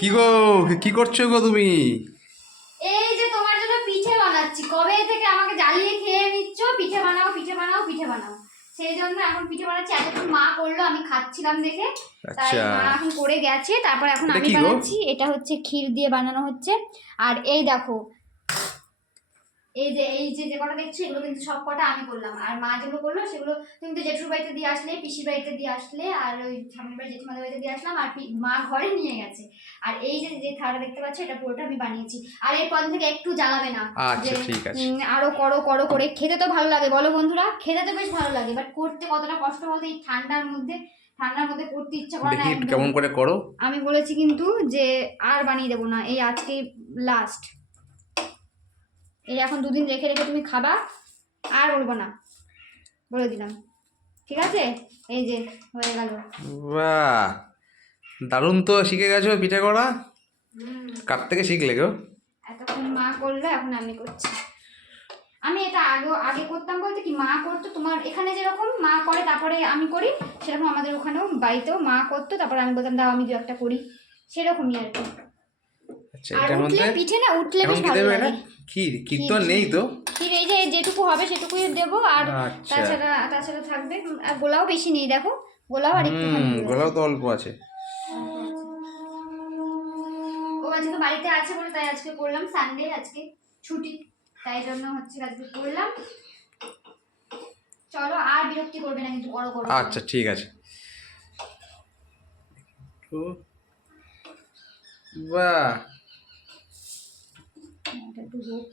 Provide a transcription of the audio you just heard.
কি গো, কি করছো গো তুমি? এই যে তোমার জন্য পিঠে বানাচ্ছি। কবে থেকে আমাকে জ্বালিয়ে খেয়ে নিচ্ছ, পিঠে বানাও পিঠে বানাও পিঠে বানাও। সেই জন্য এখন পিঠে বানাচ্ছি। এতক্ষণ মা করলো, আমি খাচ্ছিলাম দেখে, তাই আচ্ছা, মা এখন করে গেছে, তারপর এখন এটা আমি কি গো? বানাচ্ছি। এটা হচ্ছে ক্ষীর দিয়ে বানানো হচ্ছে। আর এই দেখো, এই যে কটা দেখছো, এগুলো কিন্তু সব কটা আমি করলাম। আর মা যেগুলো করলো সেগুলো তুমি তো জেঠুর বাড়িতে দিয়ে আসলে, পিসির বাড়িতে দিয়ে আসলে, আর ওই ঠাকুর বাড়ি জেঠিমাদের বাড়িতে দিয়ে আসলাম, আর মা ঘরে নিয়ে গেছে। আর এই যে যে থালাটা দেখতে পাচ্ছ, এটা পুরোটা আমি বানিয়েছি। আর এরপর থেকে একটু জ্বালাবে না, যে আচ্ছা ঠিক আছে। আরো করো করো করে। খেতে তো ভালো লাগে বলো বন্ধুরা, খেতে তো বেশ ভালো লাগে, বাট করতে কতটা কষ্ট বলতে, এই ঠান্ডার মধ্যে করতে ইচ্ছা করে না দেখি একটু একদম। কেমন করে করো। আমি বলেছি কিন্তু যে আর বানিয়ে দেবো না, এই আজকে লাস্ট। এই এখন দুদিন রেখে রেখে তুমি খাবা, আর বলবো না, বলে দিলাম, ঠিক আছে? এই যে হয়ে গেল। বাহ, দারুণ তো, শিখে গেছো পিঠে করা। কার থেকে শিখলে গো? এতক্ষণ মা করলো, এখন আমি করছি। আমি এটা আগে করতাম বলতে কি, মা করতো তোমার এখানে যেরকম মা করে তারপরে আমি করি, সেরকম আমাদের ওখানেও বাড়িতেও মা করতো, তারপরে আমি বলতাম দাও আমি দু একটা করি, সেরকমই আর কি। আচ্ছা, আর এটার উঠলে মধ্যে পিঠে না, উঠলে এখন বেশ কি ভালো দেবে এটা? লাগে। ক্ষীর? ক্ষীর তো নেই তো। ক্ষীর এই যে যেটুকু হবে সেটুকুই দেবো। আর আচ্ছা, তাছাড়া থাকবে। আর গোলাও বেশি নেই, দেখো গোলাও আর একটুখানি রয়েছে। গোলাও তো অল্প আছে। ও আজকে বাড়িতে আছে বলে তাই আজকে করলাম, সানডে আজকে ছুটি, তাই জন্য হচ্ছে আজকে করলাম। চলো আর বিরক্তি করবে না কিন্তু, বড় করো। আচ্ছা ঠিক আছে। তো বাহ, এটা একটু হোক।